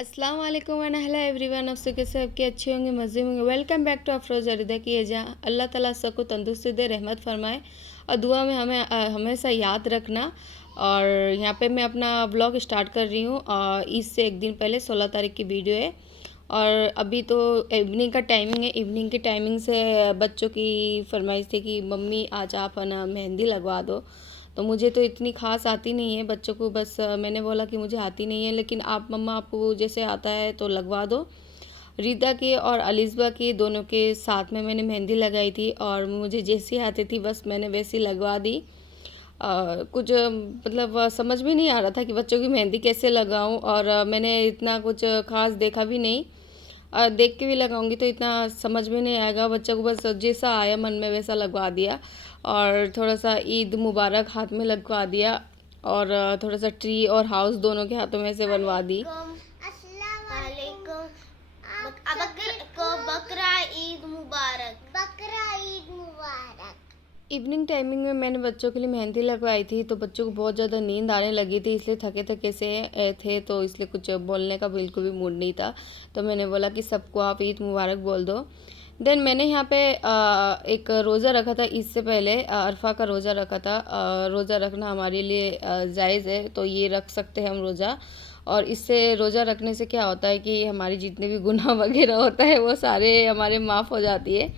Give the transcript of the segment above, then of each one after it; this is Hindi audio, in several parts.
अस्सलाम वालेकुम एंड हेलो एवरीवन। आप सब कैसे आपके अच्छे होंगे, मज़े होंगे। Welcome back to Afroz Arida की जहाँ अल्लाह ताला सबको तंदुरुस्ती दे, रहमत फरमाए और दुआ में हमें हमेशा याद रखना। और यहाँ पे मैं अपना व्लॉग स्टार्ट कर रही हूँ। ईद से एक दिन पहले 16 तारीख की वीडियो है। और अभी तो इवनिंग का टाइमिंग है। इवनिंग की टाइमिंग से बच्चों की फरमाइश थी कि मम्मी आज आप है ना मेहंदी लगवा दो। तो मुझे तो इतनी ख़ास आती नहीं है बच्चों को, बस मैंने बोला कि मुझे आती नहीं है, लेकिन आप मम्मा आपको जैसे आता है तो लगवा दो। रीता की और अलिज़बा की दोनों के साथ में मैंने मेहंदी लगाई थी और मुझे जैसी आती थी बस मैंने वैसी लगवा दी। कुछ मतलब समझ में नहीं आ रहा था कि बच्चों की मेहंदी कैसे लगाऊं, और मैंने इतना कुछ ख़ास देखा भी नहीं। देख के भी लगाऊंगी तो इतना समझ में नहीं आएगा, बच्चों को बस जैसा आया मन में वैसा लगवा दिया। और थोड़ा सा ईद मुबारक हाथ में लगवा दिया और थोड़ा सा ट्री और हाउस दोनों के हाथों में से बनवा दी। बकरा ईद मुबारक। बकरा ईद मुबारक। इवनिंग टाइमिंग में मैंने बच्चों के लिए मेहंदी लगवाई थी तो बच्चों को बहुत ज़्यादा नींद आने लगी थी, इसलिए थके थके से थे, तो इसलिए कुछ बोलने का बिल्कुल भी मूड नहीं था। तो मैंने बोला कि सबको आप ईद मुबारक बोल दो। देन मैंने यहाँ पे एक रोज़ा रखा था ईद से पहले, अरफा का रोज़ा रखा था। रोज़ा रखना हमारे लिए जायज़ है, तो ये रख सकते हैं हम रोज़ा। और इससे रोज़ा रखने से क्या होता है कि हमारी जितने भी गुनाह वगैरह होता है वो सारे हमारे माफ़ हो जाती है।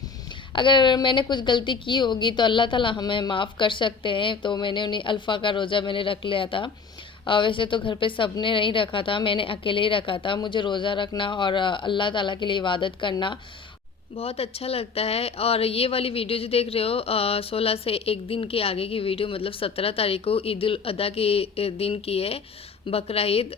अगर मैंने कुछ गलती की होगी तो अल्लाह ताला हमें माफ़ कर सकते हैं। तो मैंने उन्हें अल्फ़ा का रोज़ा मैंने रख लिया था। वैसे तो घर पे सब ने नहीं रखा था, मैंने अकेले ही रखा था। मुझे रोज़ा रखना और अल्लाह ताला के लिए इबादत करना बहुत अच्छा लगता है। और ये वाली वीडियो जो देख रहे हो 16 से एक दिन के आगे की वीडियो, मतलब 17 तारीख को ईद उल अदा के दिन की है, बकरा ईद।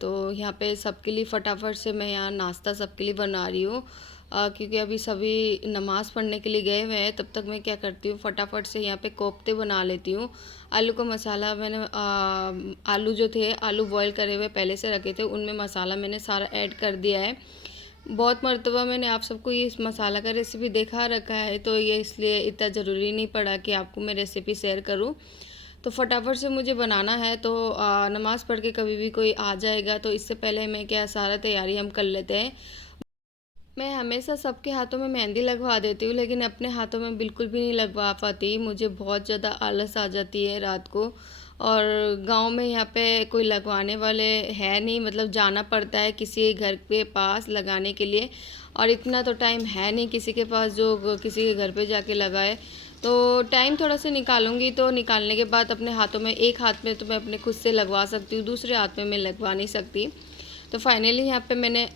तो यहाँ पे सबके लिए फटाफट से मैं यहाँ नाश्ता सबके लिए बना रही हूँ। क्योंकि अभी सभी नमाज़ पढ़ने के लिए गए हुए हैं, तब तक मैं क्या करती हूँ फटाफट से यहाँ पे कोफ्ते बना लेती हूँ। आलू का मसाला मैंने आलू जो थे आलू बॉईल करे हुए पहले से रखे थे, उनमें मसाला मैंने सारा ऐड कर दिया है। बहुत मर्तबा मैंने आप सबको ये इस मसाला का रेसिपी दिखा रखा है, तो ये इसलिए इतना ज़रूरी नहीं पड़ा कि आपको मैं रेसिपी शेयर करूं। तो फटाफट से मुझे बनाना है, तो नमाज़ पढ़ के कभी भी कोई आ जाएगा तो इससे पहले मैं क्या सारा तैयारी हम कर लेते हैं। मैं हमेशा सबके हाथों में मेहंदी लगवा देती हूँ, लेकिन अपने हाथों में बिल्कुल भी नहीं लगवा पाती। मुझे बहुत ज़्यादा आलस आ जाती है रात को। और गांव में यहाँ पे कोई लगवाने वाले है नहीं, मतलब जाना पड़ता है किसी घर के पास लगाने के लिए। और इतना तो टाइम है नहीं किसी के पास जो किसी के घर पे जाके लगाए। तो टाइम थोड़ा सा निकालूंगी, तो निकालने के बाद अपने हाथों में, एक हाथ में तो मैं अपने खुद से लगवा सकती हूँ, दूसरे हाथ में मैं लगवा नहीं सकती। तो फाइनली यहाँ पे मैंने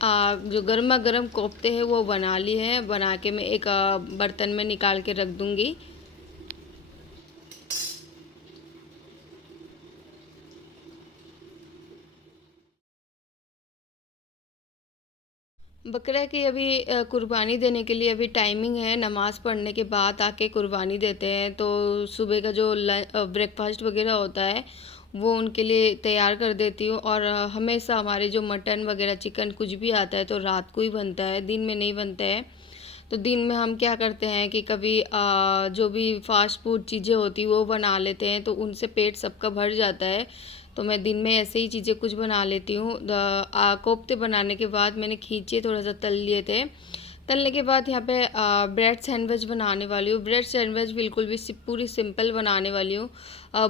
जो गर्मा गर्म कोफ्ते हैं वो बना लिए हैं। बना के मैं एक बर्तन में निकाल के रख दूँगी। बकरा की अभी कुर्बानी देने के लिए अभी टाइमिंग है, नमाज़ पढ़ने के बाद आके कुर्बानी देते हैं। तो सुबह का जो ब्रेकफास्ट वगैरह होता है वो उनके लिए तैयार कर देती हूँ। और हमेशा हमारे जो मटन वगैरह चिकन कुछ भी आता है तो रात को ही बनता है, दिन में नहीं बनता है। तो दिन में हम क्या करते हैं कि कभी जो भी फास्ट फूड चीज़ें होती हैं वो बना लेते हैं, तो उनसे पेट सबका भर जाता है। तो मैं दिन में ऐसे ही चीज़ें कुछ बना लेती हूँ। कोफ्ते बनाने के बाद मैंने खींचे थोड़ा सा तल लिए थे। तलने के बाद यहाँ पे ब्रेड सैंडविच बनाने वाली हूँ। ब्रेड सैंडविच बिल्कुल भी पूरी सिंपल बनाने वाली हूँ।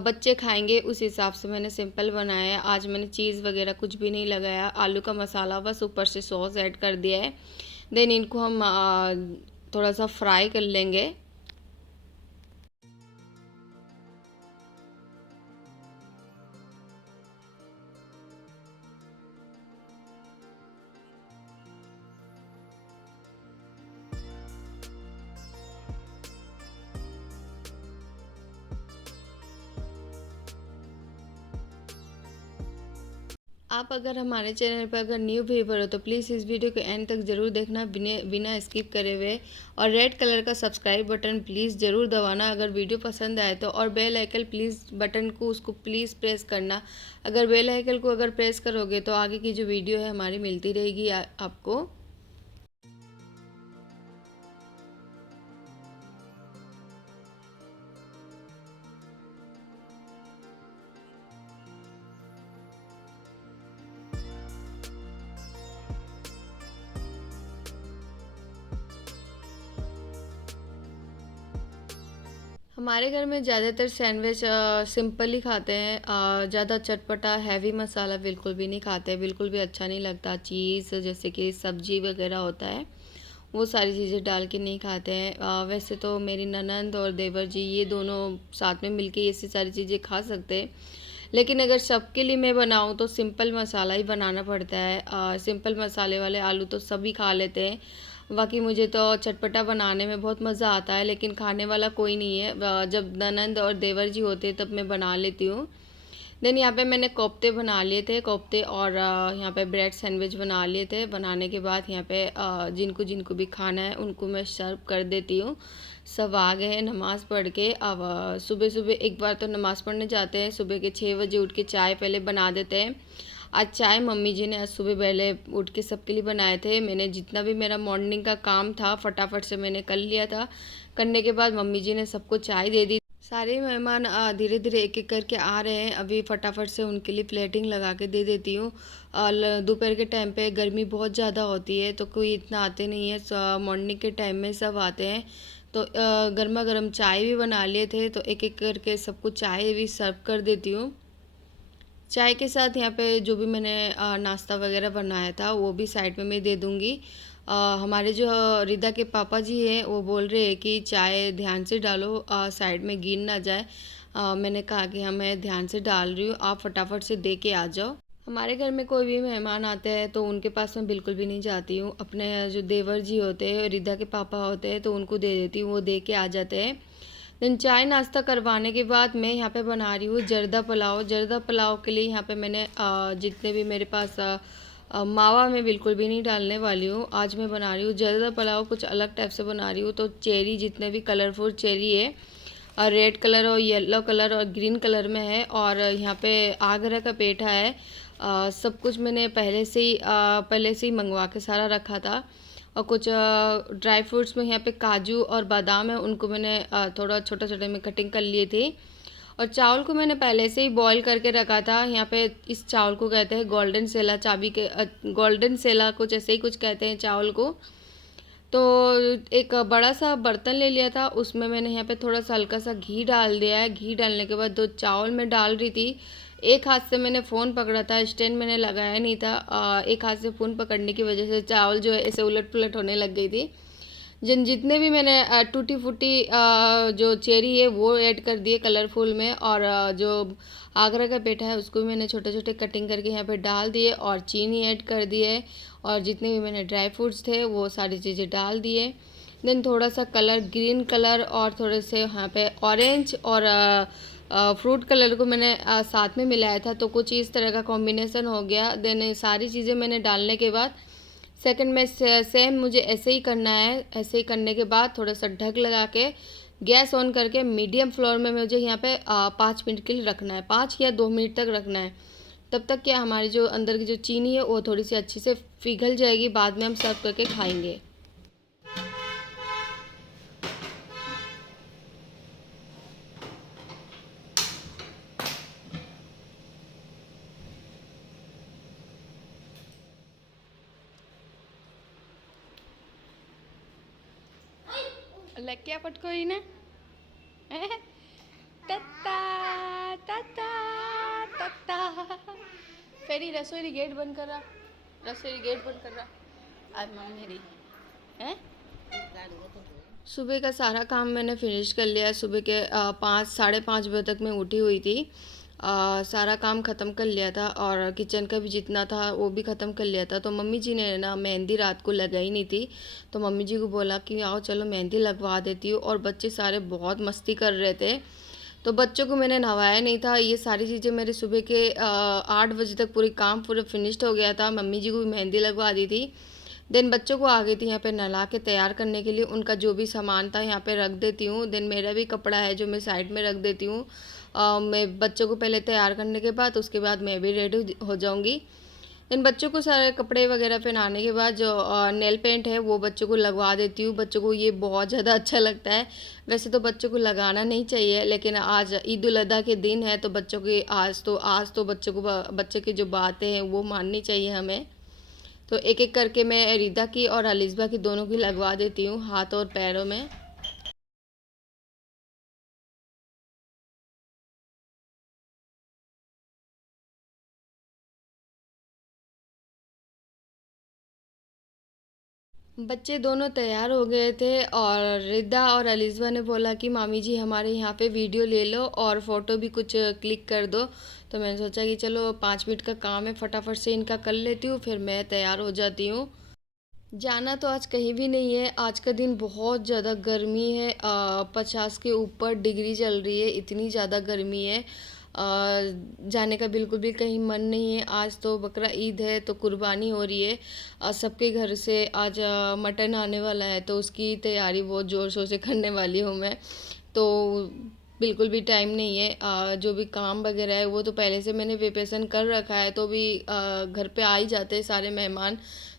बच्चे खाएंगे उस हिसाब से मैंने सिंपल बनाया है। आज मैंने चीज़ वगैरह कुछ भी नहीं लगाया, आलू का मसाला बस ऊपर से सॉस ऐड कर दिया है। देन इनको हम थोड़ा सा फ्राई कर लेंगे। आप अगर हमारे चैनल पर अगर न्यू व्यूवर हो तो प्लीज़ इस वीडियो को एंड तक ज़रूर देखना, बिना बिना स्किप करे हुए। और रेड कलर का सब्सक्राइब बटन प्लीज़ ज़रूर दबाना अगर वीडियो पसंद आए तो। और बेल आइकन प्लीज़ बटन को उसको प्लीज़ प्रेस करना। अगर बेल आइकन को अगर प्रेस करोगे तो आगे की जो वीडियो है हमारी मिलती रहेगी आपको। हमारे घर में ज़्यादातर सैंडविच सिंपल ही खाते हैं। ज़्यादा चटपटा हैवी मसाला बिल्कुल भी नहीं खाते, बिल्कुल भी अच्छा नहीं लगता। चीज़ जैसे कि सब्जी वगैरह होता है वो सारी चीज़ें डाल के नहीं खाते हैं। वैसे तो मेरी ननंद और देवर जी ये दोनों साथ में मिलके ये सारी चीज़ें खा सकते हैं, लेकिन अगर सबके लिए मैं बनाऊँ तो सिंपल मसाला ही बनाना पड़ता है। सिंपल मसाले वाले आलू तो सभी खा लेते हैं। बाकी मुझे तो चटपटा बनाने में बहुत मज़ा आता है, लेकिन खाने वाला कोई नहीं है। जब ननंद और देवर जी होते हैं तब मैं बना लेती हूँ। देन यहाँ पे मैंने कोफ्ते बना लिए थे, कोफ्ते और यहाँ पे ब्रेड सैंडविच बना लिए थे। बनाने के बाद यहाँ पे जिनको जिनको भी खाना है उनको मैं सर्व कर देती हूँ। सब आ गए हैं नमाज़ पढ़ के। अब सुबह सुबह एक बार तो नमाज़ पढ़ने जाते हैं, सुबह के 6 बजे उठ के चाय पहले बना देते हैं। आज चाय मम्मी जी ने आज सुबह पहले उठ के सबके लिए बनाए थे। मैंने जितना भी मेरा मॉर्निंग का काम था फटाफट से मैंने कर लिया था। करने के बाद मम्मी जी ने सबको चाय दे दी। सारे मेहमान धीरे धीरे एक एक करके आ रहे हैं। अभी फटाफट से उनके लिए प्लेटिंग लगा के दे देती हूँ। दोपहर के टाइम पे गर्मी बहुत ज़्यादा होती है तो कोई इतना आते नहीं है। मॉर्निंग के टाइम में सब आते हैं तो गर्मा गर्म चाय भी बना लिए थे तो एक एक करके सबको चाय भी सर्व कर देती हूँ। चाय के साथ यहाँ पे जो भी मैंने नाश्ता वगैरह बनाया था वो भी साइड में मैं दे दूँगी। हमारे जो रिदा के पापा जी हैं वो बोल रहे हैं कि चाय ध्यान से डालो, साइड में गिर ना जाए। मैंने कहा कि हाँ मैं ध्यान से डाल रही हूँ, आप फटाफट से दे के आ जाओ। हमारे घर में कोई भी मेहमान आते हैं तो उनके पास मैं बिल्कुल भी नहीं जाती हूँ। अपने जो देवर जी होते हैं, रिदा के पापा होते हैं तो उनको दे देती हूँ, वो दे के आ जाते हैं। देन चाय नाश्ता करवाने के बाद मैं यहाँ पे बना रही हूँ जर्दा पुलाव। जर्दा पुलाव के लिए यहाँ पे मैंने जितने भी मेरे पास मावा मैं बिल्कुल भी नहीं डालने वाली हूँ। आज मैं बना रही हूँ जर्दा पुलाव, कुछ अलग टाइप से बना रही हूँ। तो चेरी जितने भी कलरफुल चेरी है, रेड कलर और येलो कलर और ग्रीन कलर में है, और यहाँ पे आगरा का पेठा है। सब कुछ मैंने पहले से ही मंगवा के सारा रखा था। और कुछ ड्राई फ्रूट्स में यहाँ पे काजू और बादाम है, उनको मैंने थोड़ा छोटा छोटे में कटिंग कर लिए थे। और चावल को मैंने पहले से ही बॉईल करके रखा था। यहाँ पे इस चावल को कहते हैं गोल्डन सेला, गोल्डन सेला कुछ ऐसे ही कुछ कहते हैं चावल को। तो एक बड़ा सा बर्तन ले लिया था, उसमें मैंने यहाँ पे थोड़ा सा हल्का सा घी डाल दिया है। घी डालने के बाद 2 चावल मैं डाल रही थी। एक हाथ से मैंने फ़ोन पकड़ा था, स्टैंड मैंने लगाया नहीं था। एक हाथ से फ़ोन पकड़ने की वजह से चावल जो है ऐसे उलट पुलट होने लग गई थी। जितने भी मैंने टूटी फूटी जो चेरी है वो ऐड कर दिए कलरफुल में, और जो आगरा का पेठा है उसको भी मैंने छोटे छोटे कटिंग करके यहाँ पे डाल दिए, और चीनी ऐड कर दिए, और जितने भी मैंने ड्राई फ्रूट्स थे वो सारी चीज़ें डाल दिए। देन थोड़ा सा कलर ग्रीन कलर और थोड़े से यहाँ पे ऑरेंज और फ्रूट कलर को मैंने साथ में मिलाया था, तो कुछ इस तरह का कॉम्बिनेशन हो गया। देन सारी चीज़ें मैंने डालने के बाद सेकंड में सेम मुझे ऐसे ही करना है। ऐसे ही करने के बाद थोड़ा सा ढक लगा के गैस ऑन करके मीडियम फ्लेम में मुझे यहाँ पे 5 मिनट के लिए रखना है, 5 या 2 मिनट तक रखना है। तब तक क्या हमारी जो अंदर की जो चीनी है वो थोड़ी सी अच्छी से पिघल जाएगी, बाद में हम सर्व करके खाएंगे। लक्या पटकोई ना तत्ता तत्ता तत्ता। फेरी रसोई गेट बंद कर रहा, रसोई गेट बंद कर रहा। आज मम्मी मेरी है। सुबह का सारा काम मैंने फिनिश कर लिया। सुबह के 5 साढ़े 5 बजे तक मैं उठी हुई थी। सारा काम ख़त्म कर लिया था, और किचन का भी जितना था वो भी ख़त्म कर लिया था। तो मम्मी जी ने ना मेहंदी रात को लगाई नहीं थी, तो मम्मी जी को बोला कि आओ चलो मेहंदी लगवा देती हूँ। और बच्चे सारे बहुत मस्ती कर रहे थे, तो बच्चों को मैंने नहवाया नहीं था। ये सारी चीज़ें मेरे सुबह के 8 बजे तक पूरी काम पूरा फिनिश्ड हो गया था। मम्मी जी को भी मेहंदी लगवा दी थी। देन बच्चों को आ गई थी यहाँ पे नहला के तैयार करने के लिए। उनका जो भी सामान था यहाँ पे रख देती हूँ। देन मेरा भी कपड़ा है जो मैं साइड में रख देती हूँ। मैं बच्चों को पहले तैयार करने के बाद उसके बाद मैं भी रेडी हो जाऊँगी। देन बच्चों को सारे कपड़े वगैरह पहनाने के बाद जो नेल पेंट है वो बच्चों को लगवा देती हूँ। बच्चों को ये बहुत ज़्यादा अच्छा लगता है। वैसे तो बच्चों को लगाना नहीं चाहिए, लेकिन आज ईद उल अज़हा के दिन है तो बच्चों की आज तो बच्चे की जो बातें हैं वो माननी चाहिए हमें। तो एक एक करके मैं रिदा की और अलिस्बा की दोनों की लगवा देती हूँ हाथ और पैरों में। बच्चे दोनों तैयार हो गए थे और रिद्धा और अलिज़ा ने बोला कि मामी जी हमारे यहाँ पे वीडियो ले लो और फ़ोटो भी कुछ क्लिक कर दो। तो मैंने सोचा कि चलो 5 मिनट का काम है, फटाफट से इनका कर लेती हूँ, फिर मैं तैयार हो जाती हूँ। जाना तो आज कहीं भी नहीं है। आज का दिन बहुत ज़्यादा गर्मी है, 50 के ऊपर डिग्री चल रही है, इतनी ज़्यादा गर्मी है। जाने का बिल्कुल भी कहीं मन नहीं है। आज तो बकरा ईद है तो कुर्बानी हो रही है। सबके घर से आज मटन आने वाला है तो उसकी तैयारी बहुत ज़ोर शोर से करने वाली हूँ मैं। तो बिल्कुल भी टाइम नहीं है। जो भी काम वगैरह है वो तो पहले से मैंने प्रिपरेशन कर रखा है, तो भी घर पे आ ही जाते हैं सारे मेहमान,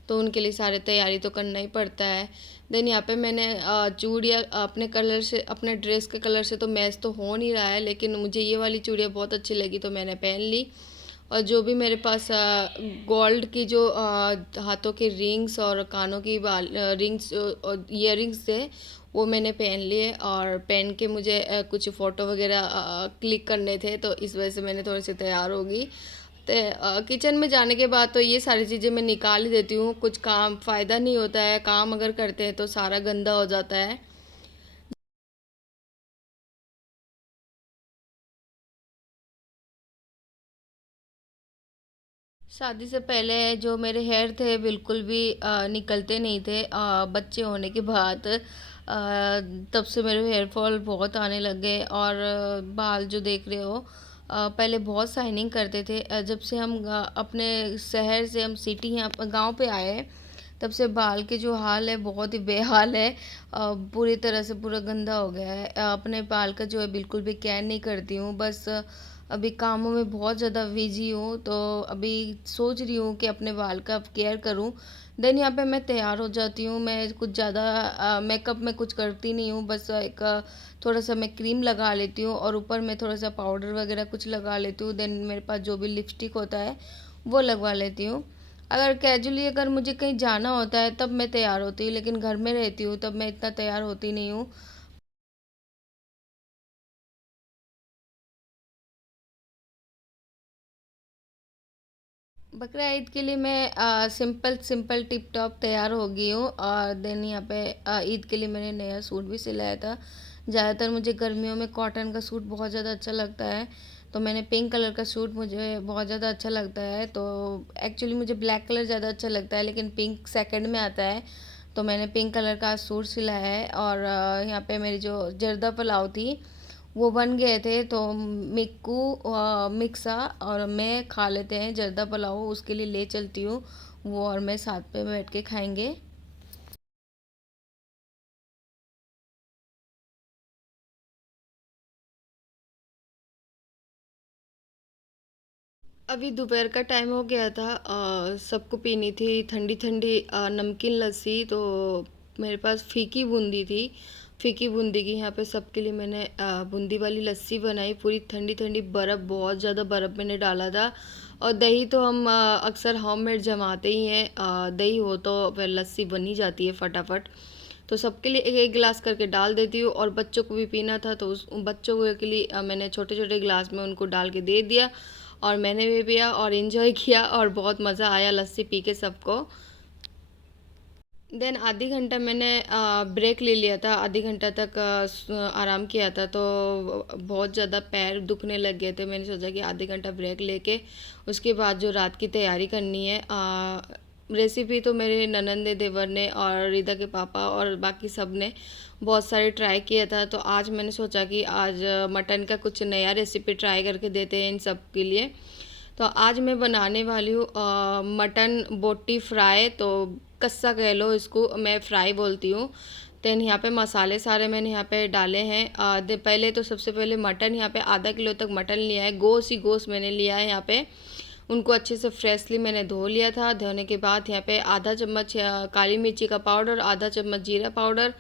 तो उनके लिए सारे तैयारी तो करना ही पड़ता है। देन यहाँ पे मैंने चूड़ियाँ अपने कलर से, अपने ड्रेस के कलर से तो मैच तो हो नहीं रहा है, लेकिन मुझे ये वाली चूड़ियाँ बहुत अच्छी लगी तो मैंने पहन ली। और जो भी मेरे पास गोल्ड की जो हाथों के रिंग्स और कानों की बाल रिंग्स और ईयर रिंग्स थे वो मैंने पहन लिए, और पहन के मुझे कुछ फ़ोटो वगैरह क्लिक करने थे, तो इस वजह से मैंने थोड़ी सी तैयार होगी। तो किचन में जाने के बाद तो ये सारी चीज़ें मैं निकाल ही देती हूँ। कुछ काम फ़ायदा नहीं होता है, काम अगर करते हैं तो सारा गंदा हो जाता है। शादी से पहले जो मेरे हेयर थे बिल्कुल भी निकलते नहीं थे। बच्चे होने के बाद तब से मेरे हेयर फॉल बहुत आने लग गए, और बाल जो देख रहे हो पहले बहुत शाइनिंग करते थे। जब से हम अपने शहर से हम सिटी यहाँ गांव पे आए हैं, तब से बाल के जो हाल है बहुत ही बेहाल है। पूरी तरह से पूरा गंदा हो गया है। अपने बाल का जो है बिल्कुल भी केयर नहीं करती हूँ, बस अभी कामों में बहुत ज़्यादा बिजी हूँ, तो अभी सोच रही हूँ कि अपने बाल का केयर करूँ। देन यहाँ पे मैं तैयार हो जाती हूँ। मैं कुछ ज़्यादा मेकअप में कुछ करती नहीं हूँ, बस एक थोड़ा सा मैं क्रीम लगा लेती हूँ और ऊपर में थोड़ा सा पाउडर वगैरह कुछ लगा लेती हूँ। देन मेरे पास जो भी लिपस्टिक होता है वो लगवा लेती हूँ। अगर कैजुअली अगर मुझे कहीं जाना होता है तब मैं तैयार होती हूँ, लेकिन घर में रहती हूँ तब मैं इतना तैयार होती नहीं हूँ। बकरा ईद के लिए मैं सिंपल सिंपल टिप टॉप तैयार हो गई हूँ। और देन यहाँ पे ईद के लिए मैंने नया सूट भी सिलाया था। ज़्यादातर मुझे गर्मियों में कॉटन का सूट बहुत ज़्यादा अच्छा लगता है, तो मैंने पिंक कलर का सूट मुझे बहुत ज़्यादा अच्छा लगता है। तो एक्चुअली मुझे ब्लैक कलर ज़्यादा अच्छा लगता है, लेकिन पिंक सेकंड में आता है, तो मैंने पिंक कलर का सूट सिलाया है। और यहाँ पे मेरी जो जर्दा पुलाव थी वो बन गए थे, तो मिक्कू मिक्सा और मैं खा लेते हैं जर्दा पुलाव, उसके लिए ले चलती हूँ। वो और मैं साथ पे बैठ के खाएंगे। अभी दोपहर का टाइम हो गया था। सबको पीनी थी ठंडी ठंडी नमकीन लस्सी, तो मेरे पास फीकी बूंदी थी। फीकी बूंदी की यहाँ पे सबके लिए मैंने बूंदी वाली लस्सी बनाई, पूरी ठंडी ठंडी, बर्फ़ बहुत ज़्यादा बर्फ़ मैंने डाला था। और दही तो हम अक्सर होममेड जमाते ही हैं। दही हो तो फिर लस्सी बनी जाती है फटाफट। तो सबके लिए एक एक गिलास करके डाल देती हूँ, और बच्चों को भी पीना था तो उस बच्चों के लिए मैंने छोटे छोटे गिलास में उनको डाल के दे दिया, और मैंने भी पिया और इन्जॉय किया, और बहुत मज़ा आया लस्सी पी के सबको। देन आधी घंटा मैंने ब्रेक ले लिया था, आधी घंटा तक आराम किया था, तो बहुत ज़्यादा पैर दुखने लग गए थे। मैंने सोचा कि आधे घंटा ब्रेक लेके उसके बाद जो रात की तैयारी करनी है। रेसिपी तो मेरे ननंद ने, देवर ने और रिदा के पापा और बाकी सब ने बहुत सारे ट्राई किया था, तो आज मैंने सोचा कि आज मटन का कुछ नया रेसिपी ट्राई करके देते हैं इन सब के लिए। तो आज मैं बनाने वाली हूँ मटन बोटी फ्राई, तो कस्सा कह लो इसको, मैं फ्राई बोलती हूँ। देन यहाँ पे मसाले सारे मैंने यहाँ पे डाले हैं। पहले तो सबसे पहले मटन, यहाँ पे आधा किलो तक मटन लिया है, गोश्त ही गोश्त मैंने लिया है। यहाँ पे उनको अच्छे से फ्रेशली मैंने धो लिया था। धोने के बाद यहाँ पे आधा चम्मच काली मिर्ची का पाउडर, आधा चम्मच जीरा पाउडर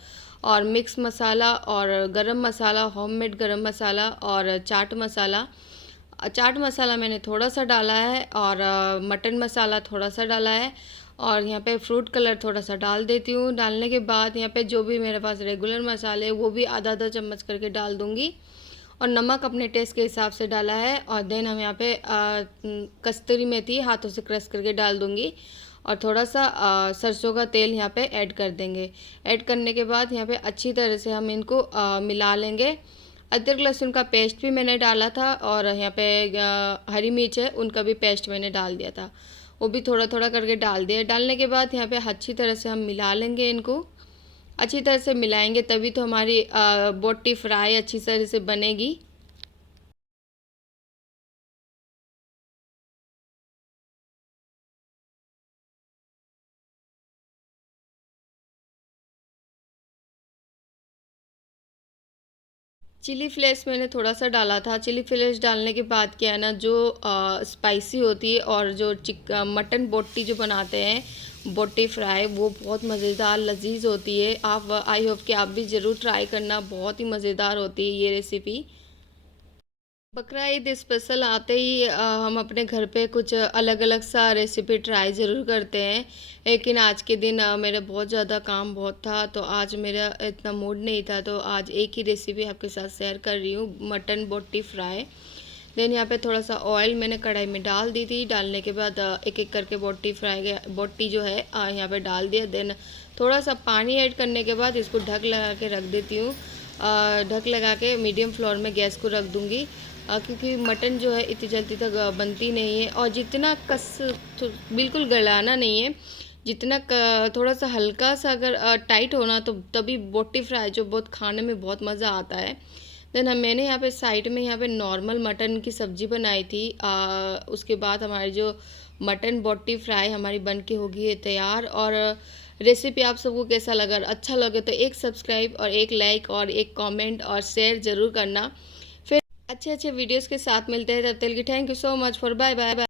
और मिक्स मसाला और गरम मसाला, होममेड गरम मसाला और चाट मसाला। चाट मसाला मैंने थोड़ा सा डाला है, और मटन मसाला थोड़ा सा डाला है, और यहाँ पे फ्रूट कलर थोड़ा सा डाल देती हूँ। डालने के बाद यहाँ पे जो भी मेरे पास रेगुलर मसाले वो भी आधा आधा चम्मच करके डाल दूँगी, और नमक अपने टेस्ट के हिसाब से डाला है। और देन हम यहाँ पे कस्तूरी मेथी हाथों से क्रश करके डाल दूँगी, और थोड़ा सा सरसों का तेल यहाँ पे ऐड कर देंगे। ऐड करने के बाद यहाँ पे अच्छी तरह से हम इनको मिला लेंगे। अदरक लहसुन का पेस्ट भी मैंने डाला था और यहाँ पे हरी मिर्च है उनका भी पेस्ट मैंने डाल दिया था, वो भी थोड़ा थोड़ा करके डाल दिया। डालने के बाद यहाँ पे अच्छी तरह से हम मिला लेंगे इनको। अच्छी तरह से मिलाएंगे तभी तो हमारी बोटी फ्राई अच्छी तरह से बनेगी। चिली फ्लेक्स मैंने थोड़ा सा डाला था। चिली फ्लेक्स डालने के बाद क्या है ना, जो स्पाइसी होती है और जो मटन बोटी जो बनाते हैं बोटी फ्राई, वो बहुत मज़ेदार लजीज होती है। आप आई होप कि आप भी ज़रूर ट्राई करना, बहुत ही मज़ेदार होती है ये रेसिपी। बकरा ईद स्पेशल आते ही हम अपने घर पे कुछ अलग अलग सा रेसिपी ट्राई ज़रूर करते हैं। लेकिन आज के दिन मेरा बहुत ज़्यादा काम बहुत था, तो आज मेरा इतना मूड नहीं था, तो आज एक ही रेसिपी आपके साथ शेयर कर रही हूँ, मटन बोटी फ्राई। देन यहाँ पे थोड़ा सा ऑयल मैंने कढ़ाई में डाल दी थी। डालने के बाद एक एक करके बोटी जो है यहाँ पे डाल दिया। देन थोड़ा सा पानी ऐड करने के बाद इसको ढक लगा के रख देती हूँ। ढक लगा के मीडियम फ्लेम में गैस को रख दूँगी, क्योंकि मटन जो है इतनी जल्दी तक बनती नहीं है। और जितना तो बिल्कुल गलाना नहीं है, जितना थोड़ा सा हल्का सा अगर टाइट होना, तो तभी बोटी फ्राई जो बहुत खाने में बहुत मज़ा आता है। देन मैंने यहाँ पे साइड में यहाँ पे नॉर्मल मटन की सब्ज़ी बनाई थी। उसके बाद हमारी जो मटन बोटी फ्राई हमारी बन के होगी है तैयार। और रेसिपी आप सबको कैसा लगा, अच्छा लगे तो एक सब्सक्राइब और एक लाइक और एक कमेंट और शेयर ज़रूर करना। फिर अच्छे अच्छे वीडियोस के साथ मिलते हैं, तब तक के thank you so much for bye bye.